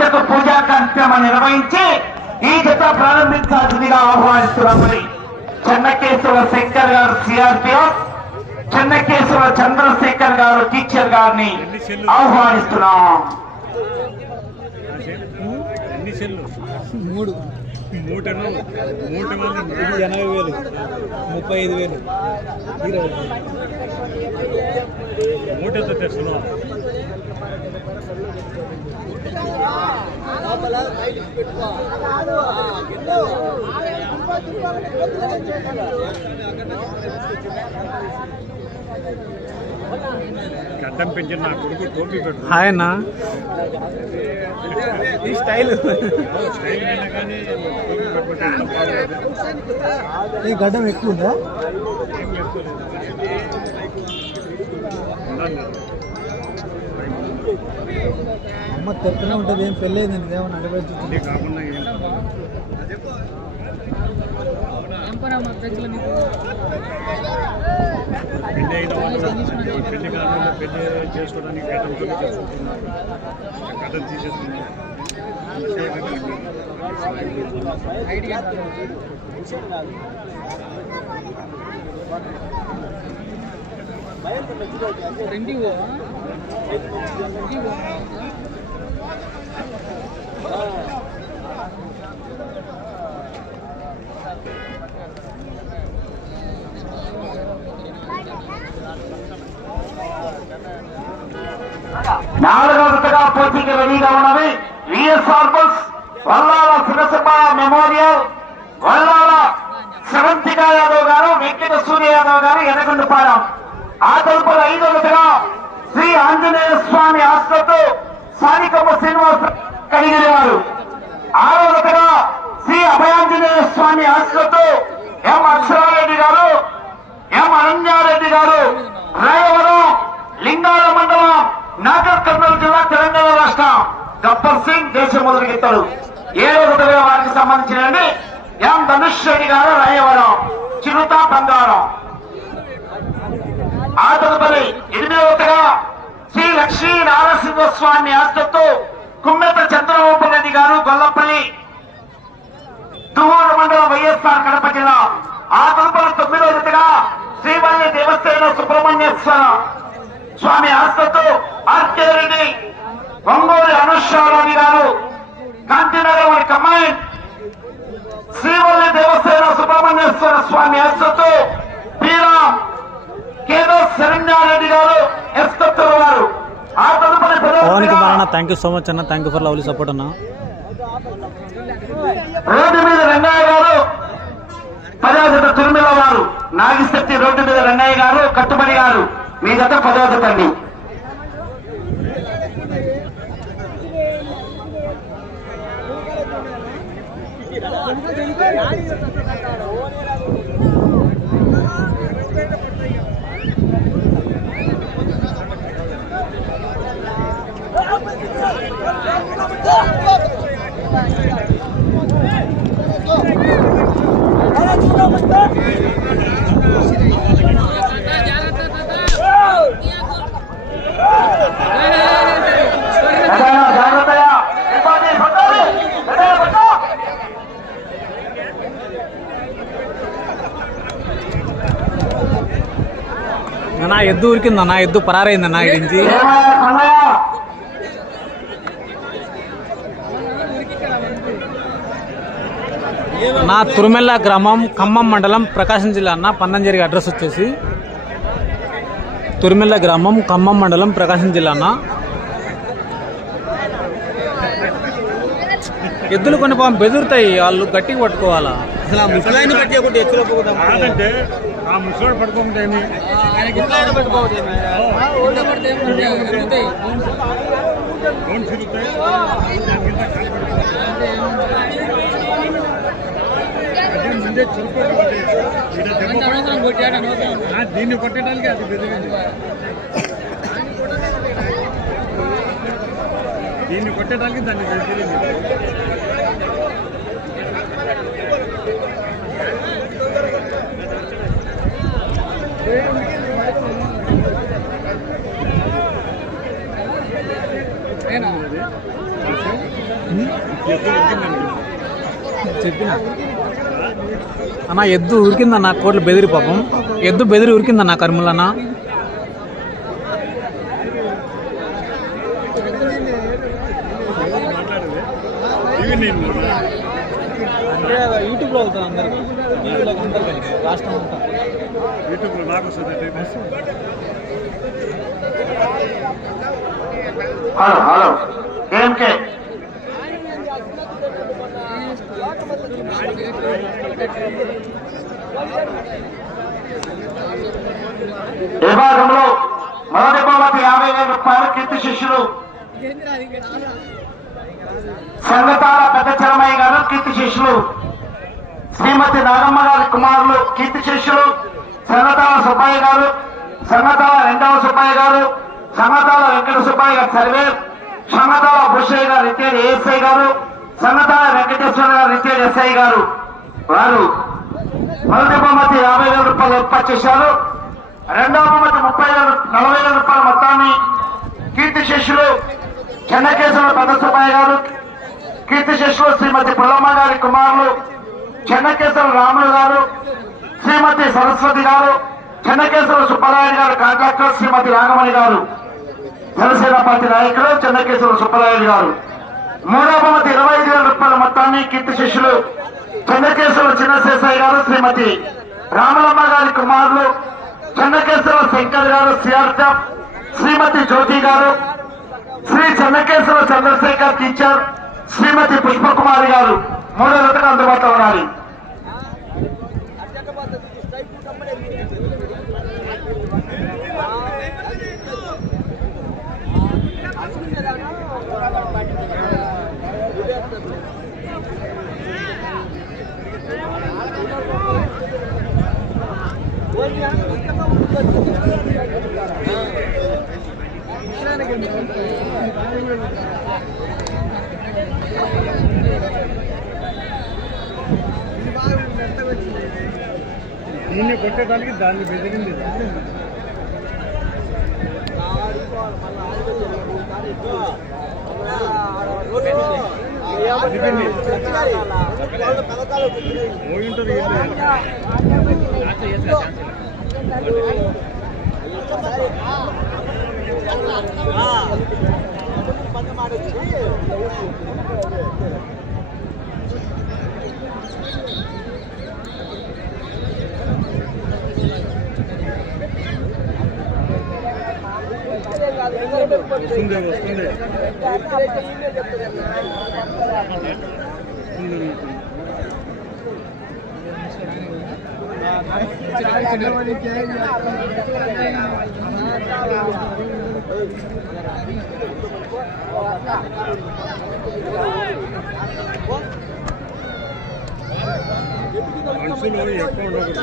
జతకు పూజా కార్యక్రమం నిర్వహించి ఈ జత ప్రారంభించాల్సిందిగా ఆహ్వానిస్తున్నామని చెన్నకేశ్వర శంకర్ గారు సిఆర్పిఎఫ్ చెన్నకేశ్వర చంద్రశేఖర్ గారు టీచర్ గారిని ఆహ్వానిస్తున్నాం. మూడు. మూట ఎనభై వేలు ముప్పై ఐదు వేలు ఇరవై మూటతో తెస్తున్నాం గడ్డం పెంచిన నా కొడుకు టోపీ పెట్టు హాయ్ అన్న. ఈ స్టైల్. ఈ గడ్డం ఎక్కువ ఉందా. అమ్మ తెక్కనే ఉంటుంది ఏం పెళ్ళి అయిందండి ఏమన్నా అడగచ్చు ఇది కాకుండా పెళ్ళి అయిన వాళ్ళు పెళ్ళి కాకుండా పెళ్ళి చేసుకోవడానికి గడ్డం తీసేస్తున్నారు నాలుగో విడతగా పోటీకి రెడీగా ఉన్నవి VSR bus Vallala Surasabha memorial Vallala Shavantika Yadav garu Venkata Surya Yadav గారు ఎనగొండపాలెం ఆ తలుపుల ఐదో విడతగా శ్రీ ఆంజనేయ స్వామి ఆశ్రతో సానికమ్మ శ్రీనివాస కలిగిన వారు ఆరోగ్యగా శ్రీ అభయాంజనేయ స్వామి ఆశ్రతో ఎం అక్షరారెడ్డి గారు ఎం అరణ్యారెడ్డి గారు రాయవరం లింగాల మండలం నాగర్ కర్నూలు జిల్లా తెలంగాణ రాష్ట్రం. గబ్బర్ సింగ్ దేశం మొదలుగెత్తాడు ఏడో విధంగా వారికి సంబంధించినండి ఎం ధనుష్ రెడ్డి గారు రాయవరం. చిరుత బంగారం. ఆ తదుపరి ఎనిమిదవతగా శ్రీ లక్ష్మీ నారసింహస్వామి ఆస్తతో ఆశ్రతో కుమ్మెత చంద్రబాబు రెడ్డి గారు గొల్లపల్లి దువ్వూరు మండలం వైఎస్ఆర్ కడప జిల్లా. ఆ తదుపరి తొమ్మిదో విడతగా శ్రీవల్లి దేవస్థాన సుబ్రహ్మణ్యేశ్వర స్వామి ఆస్తతో ఆర్కే రెడ్డి ఒంగోలు అనుష్ఠారాణి గారు. కాంతినగర్ వారి కమ్మాయి శ్రీవల్లి దేవస్థాన సుబ్రహ్మణ్యేశ్వర స్వామి ఆస్తతో శ్రీరామ్ కేదో శరణ్యారెడ్డి గారు ఎస్కత్తూరు వారు ఆ తదుపరి పదో పవన్ విడతగా కుమార్ అన్న థ్యాంక్ యూ సో మచ్ అన్న. Thank you for lovely support అన్న. రోడ్డు మీద రంగయ్య గారు పదో జత తిరుమల వారు నాగిశెట్టి రోడ్డు మీద రంగయ్య గారు కట్టుబడి గారు మీ జత పదో జత అండి ఎడమ జాగ్రత్తగా ఇబ్బంది పట్టాలి ఎడమ పట్టు. నా ఎద్దు ఉరికింది అన్న ఎద్దు పరారైంది అన్న నా తురుమెల్ల గ్రామం ఖమ్మం మండలం ప్రకాశం జిల్లా అన్న పందంజరి అడ్రస్ వచ్చేసి తురిమెల్ల గ్రామం ఖమ్మం మండలం ప్రకాశం జిల్లా అన్న. ఎద్దులు కొన్ని పాపం బెదురుతాయి వాళ్ళు గట్టిగా పట్టుకోవాలా? అసలు ఆ ముసలాయిని పట్టి ఎత్తులో కాదంటే ఆ ముసలోడు పడుకోకుంటే ఏమి? ఫోన్ అది ముందే దీన్ని కొట్టడానికి అది బెదిరింది దీన్ని కొట్టడానికి దాన్ని బెదిరింది ఎద్దు చెప్పిన అన్న ఎద్దు ఉరికిందన్న కోట్లు బెదిరి పాపం. ఎద్దు బెదిరి ఉరికిందన్న కర్ములన్న. మాట్లాడేది అంటే యూట్యూబ్లో వెళ్తాను అందరికీ రాష్ట్రం అంతా యూట్యూబ్లో నాకు వస్తుంది హలో హలో విభాగంలో మొదటి బహుమతి యాభై వేల రూపాయలు కీర్తి శిష్యులు. సంగతాల పెద్ద చరమయ్య గారు కీర్తి శిష్యులు. శ్రీమతి నాగమ్మ గారి కుమారులు కీర్తి శిష్యులు. సంగతాల సుబ్బయ్య గారు సంగతాల రెండవ సుబ్బయ్య గారు సంగతాల వెంకట సుబ్బయ్య గారు సర్వేర్ సంగతాల భూషయ్య గారు రిటైర్డ్ ఏఎస్ఐ గారు సంగతాల వెంకటేశ్వర గారు రిటైర్డ్ ఎస్ఐ గారు. వారు మొదటి బహుమతి యాభై వేల రూపాయలు ఏర్పాటు చేశారు. రెండవ బహుమతి ముప్పై వేల నలభై వేల రూపాయల మొత్తాన్ని కీర్తి శిష్యులు చెన్నకేశ్వర భద్రసుబ్బయ్య గారు కీర్తి శిష్యులు శ్రీమతి పుల్లమ్మ గారి కుమారులు చెన్నకేశ్వర రాములు గారు శ్రీమతి సరస్వతి గారు చెన్నకేశ్వర సుబ్బరాయుడు గారు కాంట్రాక్టర్ శ్రీమతి రాఘమణి గారు జనసేన పార్టీ నాయకులు చెన్నకేశ్వర సుబ్బరాయుడు గారు. మూడవ బహుమతి ఇరవై ఐదు వేల రూపాయల మొత్తాన్ని కీర్తి శిష్యులు చెన్నకేశ్వర చిన్నశేషయ్య గారు శ్రీమతి రామలమ్మ గారి కుమారులు చెన్నకేశ్వర శంకర్ గారు సిఆర్ఎఫ్ శ్రీమతి జ్యోతి గారు శ్రీ చెన్నకేశ్వర చంద్రశేఖర్ టీచర్ శ్రీమతి పుష్పకుమారి గారు మూడో జతకు అందుబాటులో ఉండాలి దీన్ని కొట్టడానికి దాన్ని బెదిరింది అదిగండి. వస్తుంది వస్తుంది వస్తుంది మనుషులు ఎక్కువ ఉండకూడదు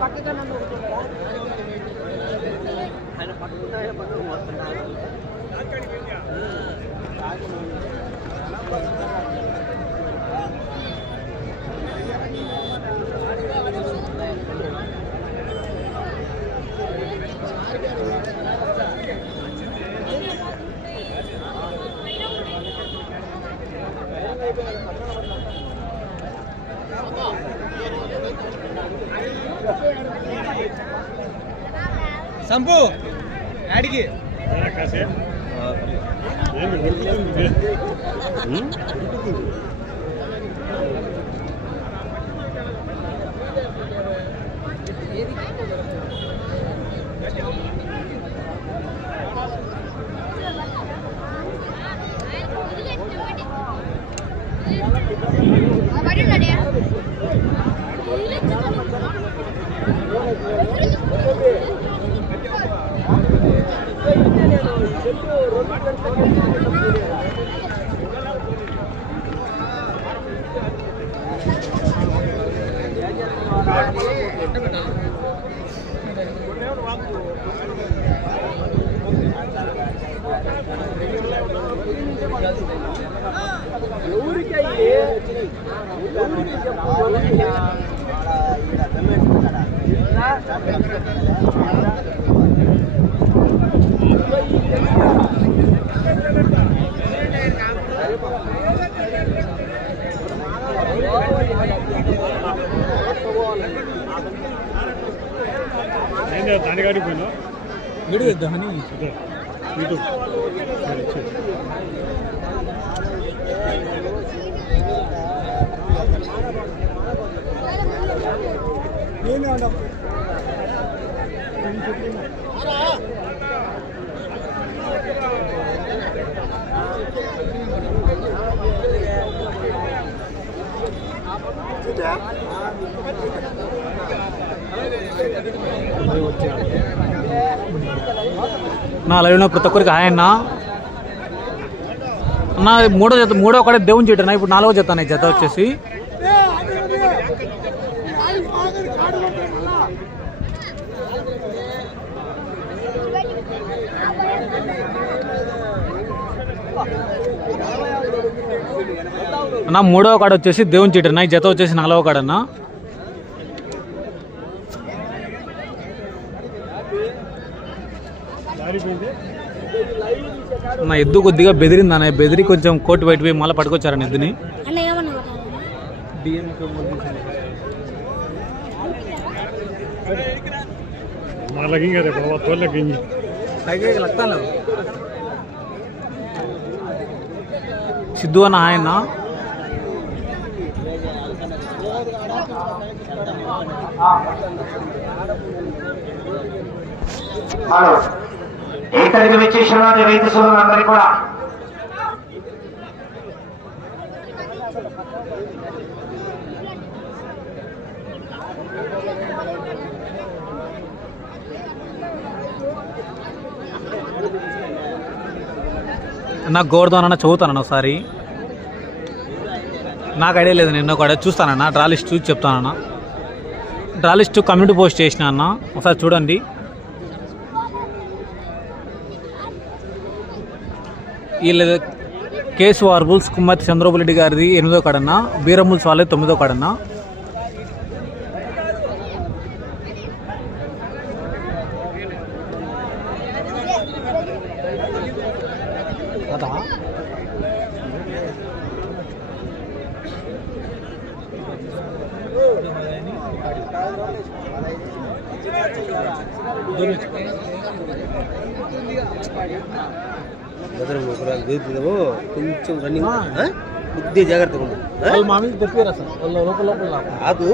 పక్కన సంపు. యాడికి? దాని కాడికి పోయినా వీడియో ఇద్దామని ఇదే ఇటు సరే చెప్పు నా లైవ్లో ప్రతి ఒక్కరికి హాయ్ అన్న. నా మూడో జత మూడో ఒకటే దేవుని చెట్టునా ఇప్పుడు నాలుగో జత జత వచ్చేసి. అన్న మూడవ కాడ వచ్చేసి దేవుని చీట అన్న ఈ జత వచ్చేసి నాలుగవ కాడ అన్న. నా ఎద్దు కొద్దిగా బెదిరింది అన్న బెదిరి కొంచెం కోర్టు బయట పోయి మళ్ళీ పట్టుకొచ్చారన్న ఎద్దుని. సిద్ధు అన్న ఆయన హలో. ఇక్కడికి విచ్చేసినటువంటి రైతు సోదరులందరికీ కూడా నాకు గోడదానన్న చదువుతానన్న ఒకసారి. నాకు ఐడియా లేదు నిన్న కూడా చూస్తానన్న డ్రా లిస్ట్ చూసి చెప్తానన్నా. డ్రాలిస్ట్ కమ్యూనిటీ పోస్ట్ చేసిన అన్న. ఒకసారి చూడండి. వీళ్ళ కేసు వార్బుల్స్ కుమ్మతి చంద్రబాబు రెడ్డి గారిది ఎనిమిదో కాడన్నా బీరముల్స్ వాళ్ళది తొమ్మిదో కాడన్నా. దిగుతుందేమో కొంచెం రన్నింగ్ కొద్దిగా జాగ్రత్తగా ఆ? వాళ్ళు మా మీద తెప్పారా సార్? వాళ్ళ లోపల లోపల. కాదు.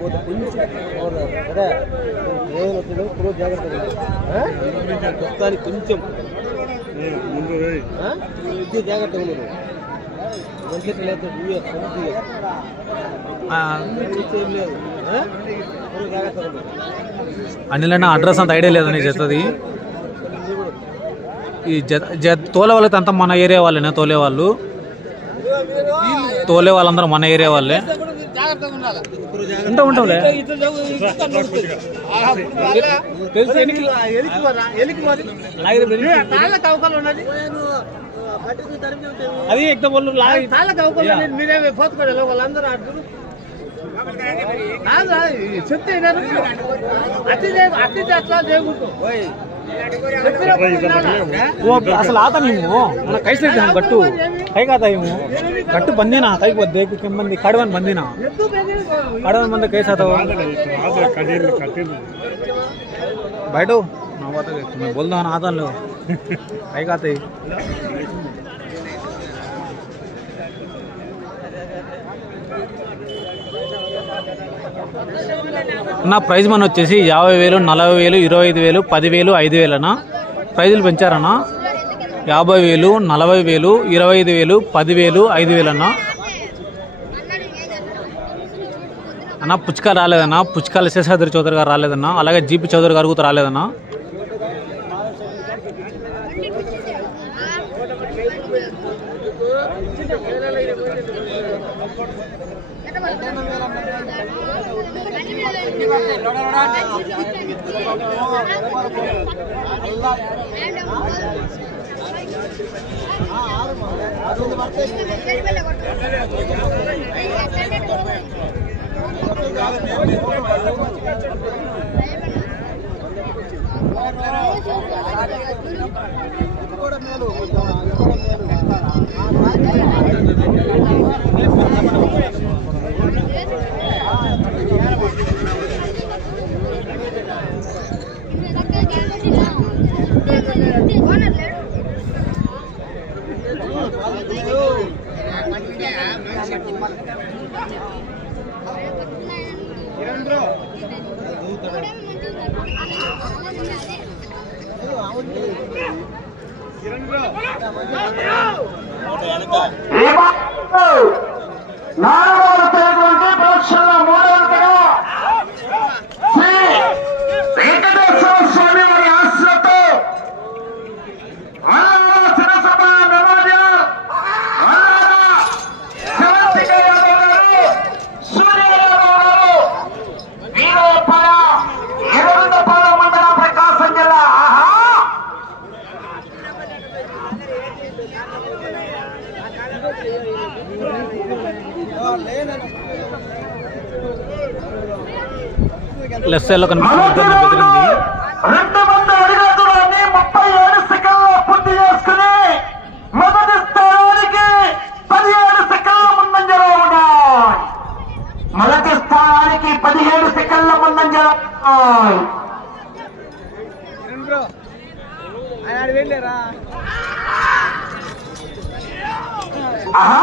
కొంచెం జాగ్రత్తగా? ప్రస్తుతానికి కొంచెం? కొద్దిగా జాగ్రత్తగా ఉండు ఒంట్లో లేదు ఏం లేదు. అనిలన్న అడ్రస్ అంత ఐడియా లేదని చెప్తుంది ఈ జత తోలే వాళ్ళైతే అంతా మన ఏరియా వాళ్ళేనా? తోలే వాళ్ళు? తోలే వాళ్ళందరూ మన ఏరియా వాళ్ళే? ఉంటాం ఉంటాంలే అది ఎక్దం వాళ్ళు లాగి ఓయ్ ನಾಳೆ ಚತ್ತ ಏನೋ ಅತ್ತೆ ಜೈ ಅತ್ತೆ ಜಟ್ಲಾ ಜೈ ಗೊತ್ತು ಓಯ್. ಅಸಲ आता ನೀمو ನನ್ನ ಕೈಸಲಿ ಬಟ್ಟು ಕೈ ಗಾತಾ ಇمو ಬಟ್ಟು ಬಂದಿನಾ? ತಾಗಿ ಬದೇಕು ಕೆಂಬಂದಿ ಕಡವನ್ ಬಂದಿನ? ಕಡವನ್ ಬಂದ ಕೈಸಾತೋ ಆಗೆ ಕಡೀನ್ ಕಡೀನ್ ಬೈಡೋ. ಕೈಗಾತ అన్న ప్రైజ్ మన వచ్చేసి యాభై వేలు నలభై వేలు ఇరవై ఐదు వేలు పదివేలు ఐదు వేలనా? ప్రైజులు పెంచారన్నా యాభై వేలు నలభై వేలు ఇరవై ఐదు వేలు పదివేలు ఐదు వేలన్నా అన్న పుచ్చకాయ రాలేదన్నా పుచ్చకాయల శేషాద్రి చౌదరి గారు రాలేదన్నా అలాగే జీపీ చౌదరి గారు కూడా రాలేదన్నా? కూడా మేలు కూడా మేలు నా పరీక్షల్లో మూడవదిగా శ్రీ వెంకటేశ్వర స్వామి వారి ఆశలతో వల్లాల శిరసభ మెమోరియల్ వల్లాల శివంతిక యాదవ్ గారు సూర్య యాదవ్ గారు వీరపల ఎరువులపల మండల ప్రకాశం జిల్లా ఆహా లెఫ్ట్ సైడ్లో కనిపిస్తుంది బెదిరింది రెండు ఏడు మొదటి స్థానానికి పదిహేడు సెకండ్ల ముందంజలో ఆహా!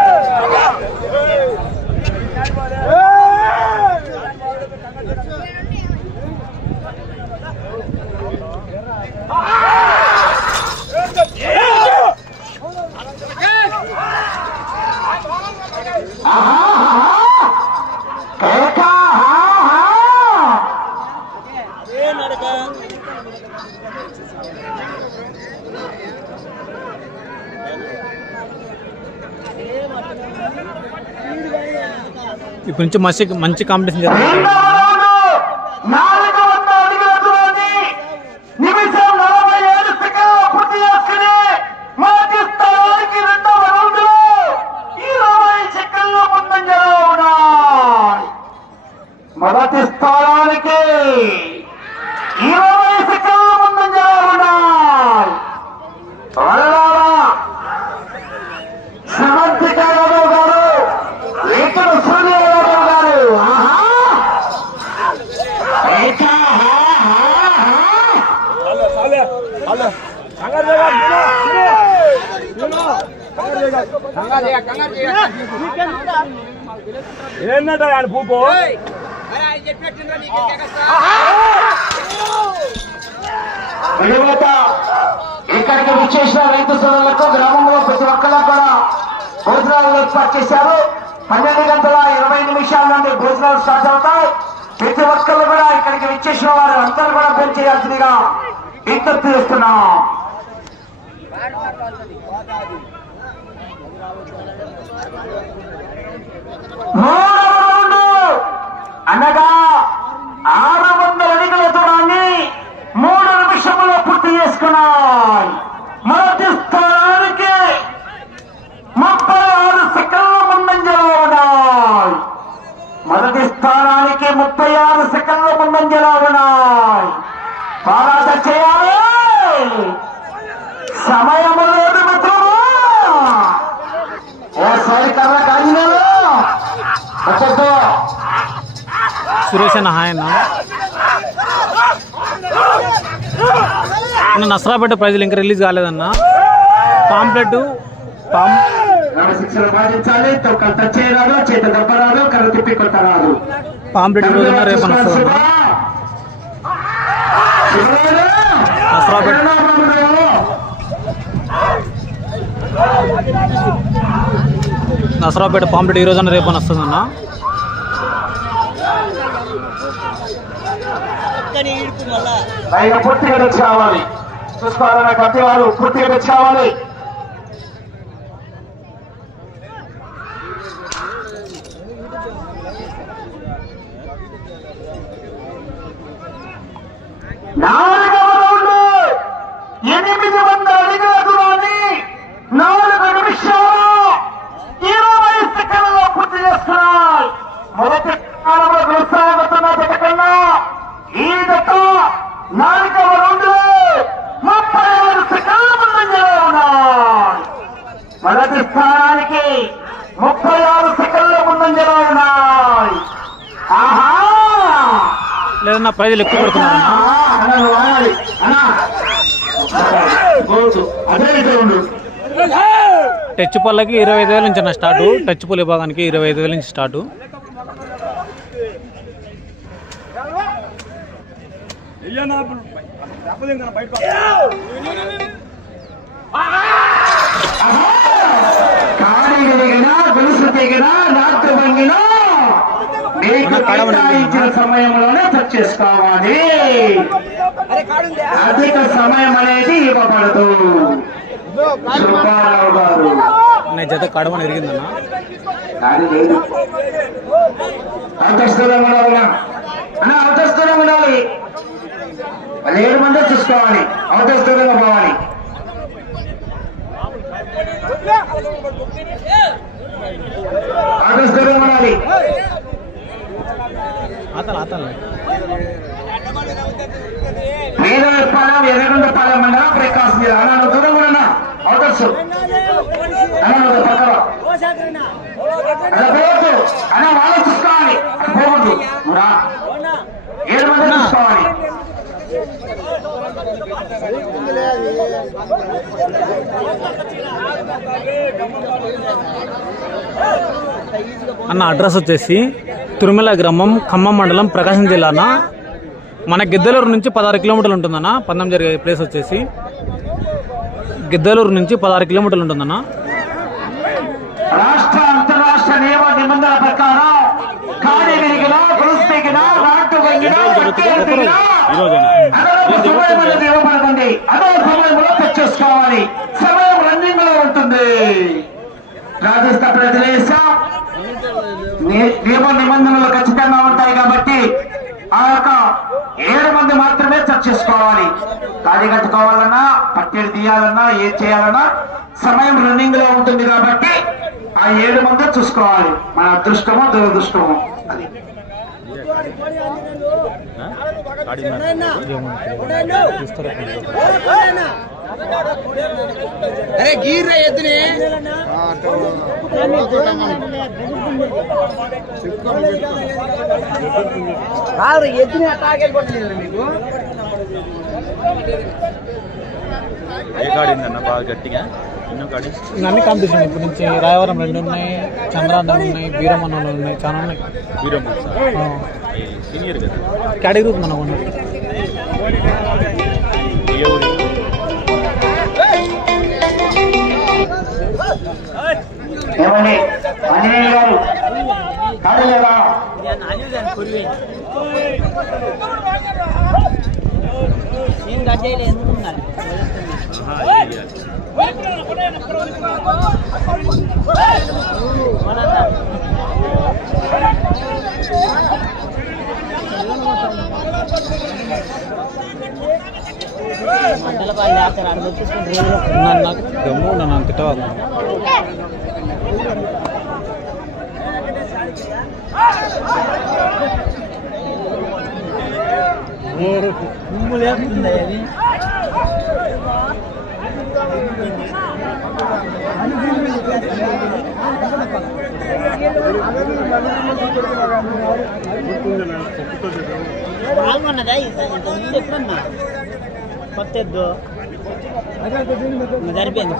ఇప్పటి నుంచి మంచి మంచి కాంపిటీషన్ జరుగుతుంది రెండవ రౌండ్ నాలుగు వందల అడుగుల దూరాన్ని నిమిషం నలభై ఏడు సెకండ్లు పూర్తి చేసుకుని మొదటి స్థానానికి రెండవ రౌండ్లో ఇరవై సెకండ్ల ముందంజలో ఉన్నాయి మొదటి స్థానానికి ఇరవై సెకండ్ల ముందంజలో ఉన్నాయి వల్లారా శ్రీమంతిక యాదవ్ గారు రేఖల సూర్య యాదవ్ గారు ఆహా రేఖ హా, హా, హా. ఏంటంటే ఆయన పూపు? ఇక్కడికి విచ్చేసిన రైతు సోదరులకు గ్రామంలో ప్రతి ఒక్కరికి కూడా భోజనాలు ఏర్పాటు చేశారు. పన్నెండు గంటల ఇరవై నిమిషాల నుండి భోజనాలు స్టార్ట్ అవుతాయి. ప్రతి ఒక్కరు కూడా ఇక్కడికి విచ్చేసిన వారు అందరూ కూడా పని చేయాల్సిందిగా విజ్ఞప్తి చేస్తున్నాం అనగా ఆరు వందల అడుగుల దూరాన్ని మూడు నిమిషంలో పూర్తి చేసుకున్నాయి మొదటి స్థానానికి ముప్పై ఆరు మొదటి స్థానానికి ముప్పై నసరాపేట ప్రైజులు ఇంకా రిలీజ్ కాలేదన్న. పాంప్లెట్ పాం పాంప్లెట్ ఈ రోజున రేపన వస్తుందన్న నసరాపేట. నసరాపేట. పాంప్లెట్ ఈ రోజున రేపన వస్తుందన్న కానీ ఈడుకు మళ్ళా. పైగా పూర్తిగా రావాలి. చూసుకోవాలన్న కత్తి వారు పూర్తిగా తెచ్చుకోవాలి ఎనిమిది వందల అడిగిన దూరాన్ని నాలుగు నిమిషాలు ఇరవై సెకండ్లో పూర్తి చేస్తున్నారు. మొదటి స్థానంలో కొనసాగుతున్న జత కన్నా ఈ జత నాలుగవ రౌండ్ ముప్పై ఆరు సెకండ్ల ముందంజలో ఉన్నాయి. మొదటి స్థానానికి ముప్పై ఆరు సెకండ్ల ముందంజలో ఆహా. లేదన్నా ప్రైజులు ఎక్కువ ఉండు టచ్ పళ్ళకి ఇరవై ఐదు వేల నుంచి అన్న స్టార్ట్. టచ్ పుల్ విభాగానికి ఇరవై ఐదు వేల నుంచి స్టార్ట్. అయ్యా గొలుసు తెగినా నాట్టు వంగినా మీకు కేటాయించిన సమయంలోనే టచ్ చేసుకోవాలి అధిక సమయం అనేది ఇవ్వబడదు సుబ్బారావు గారు జత కడమని ఎరిగిందన్న కానీ ఉండాలి అన్న ఉండాలి వాళ్ళు ఏడు మంది చూసుకోవాలి. దూరంగా పోవాలి. దూరం ఉండాలి. ఆతల ఆతల. వేదపాలెం ఎర్రగొండపాలెం మండలం ప్రకాశం జిల్లా. దూరం కూడా అవకాశం అన్న నువ్వు పక్కన అలా పోవద్దు. అన్న వాళ్ళు చూసుకోవాలి. పోవద్దు నువ్వు రా. ఏడు మంది చూసుకోవాలి అన్న అడ్రస్ వచ్చేసి తిరుమల గ్రామం ఖమ్మం మండలం ప్రకాశం జిల్లాన మన గిద్దలూరు నుంచి పదహారు కిలోమీటర్లు ఉంటుందన్న. పందం జరిగే ప్లేస్ వచ్చేసి గిద్దలూరు నుంచి పదహారు కిలోమీటర్లు ఉంటుందన్న. రాష్ట్ర అంతరాష్ట్ర నియమ నిబంధనల ప్రకారం సమయం ఇవ్వబడుతుంది అదే సమయంలో తెచ్చేసుకోవాలి సమయం రన్నింగ్లో ఉంటుంది. రాజస్థ ప్రజలేస? నియమ నిబంధనలు ఖచ్చితంగా ఉంటాయి కాబట్టి ఆ యొక్క ఏడు మంది మాత్రమే చర్చ చేసుకోవాలి. కాడి కట్టుకోవాలన్నా పట్టెలు తీయాలన్నా ఏం చేయాలన్నా సమయం రన్నింగ్లో ఉంటుంది కాబట్టి ఆ ఏడు మంది చూసుకోవాలి. మన అదృష్టమో దురదృష్టమో అది. అరే గీర్రా ఎద్దుని. కాదు ఎద్దుని అట్టాకెళ్ళిపోతుంది మీకు ఏ కాడిందన్న బాగా గట్టిగా. ఎన్నో కాడి అన్ని కాంపిటీషన్ ఇప్పుడు నుంచి రాయవరం రెండు ఉన్నాయి చంద్రాంతం ఉన్నాయి బీరమన్నులు ఉన్నాయి చాలా ఉన్నాయి. ఆ, సీనియర్ కదా. కేటగిరీ మనకు ఉన్నాయి ఏమండి? ఆంజనేయ గారు. కాదు లేదా నన్ను గమ్ము నన్ను తిట్టవాలి పాల్గొన్నదా ఇంతకుముందు ఎప్పుడన్నా కొత్త ఎద్దు. సరిపోయింది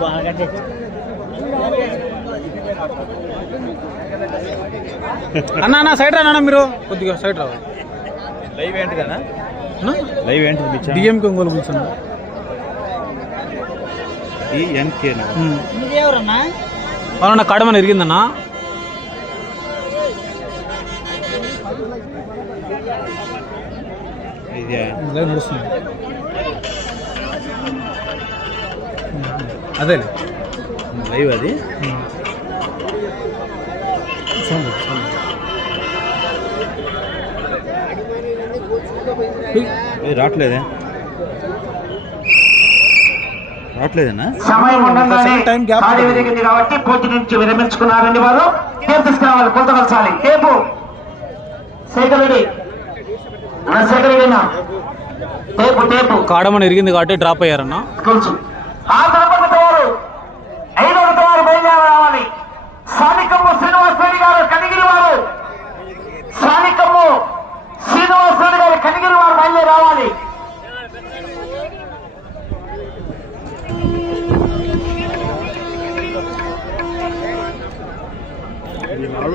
అన్న అన్న సైడ్ రా నాన్న మీరు. కొద్దిగా సైడ్ రా. లైవ్ ఏంటిదన్నా? లైవ్ ఏంటిది డిఎంకి ఒంగోలు కూర్చున్నా. ఈ ఎన్కే ఇదేవరన్నా అవునన్నా కడమని ఎరిగిందన్నా నడుస్తుంది అదే లైవ్ అది? రావట్లేదే. రావట్లేదన్నా? సమయం ఉండగానే ఖాళీ. విరిగింది కాబట్టి పోటీ నుంచి విరమించుకున్నారండి వారు. టేపు తీసుకురావాలి కొలతవలసాలి టేపు. శేఖరుడి అన్న. శేఖరుడినా టేపు టేపు. కాడమని ఎరిగింది కాబట్టి డ్రాప్ అయ్యారన్న? కొంచెం ఆ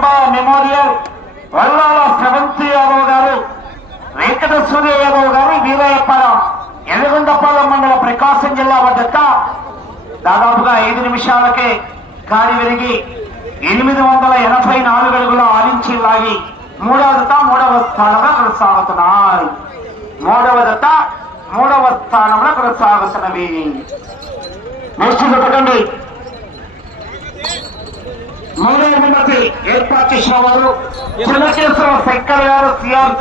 శివసుబ్బయ్య మెమోరియల్ వల్లాల స్రవంతి యాదవ్ గారు వెంకట సూర్య యాదవ్ గారు వీరయ్యపాలెం ఎనగొండపాలెం మండల ప్రకాశం జిల్లా వద్ద దాదాపుగా ఐదు నిమిషాలకే కాలి విరిగి ఎనిమిది వందల ఎనభై నాలుగు అడుగుల ఆరించి లాగి మూడవ దత మూడవ స్థానంలో కొనసాగుతున్నారు. మూడవ దత మూడవ స్థానంలో కొనసాగుతున్నవి. నెక్స్ట్ చెప్పకండి మూడవ మంది ఏర్పాటు చేసిన వారు చంద్రశేఖర శంకర్ గారు సిఆర్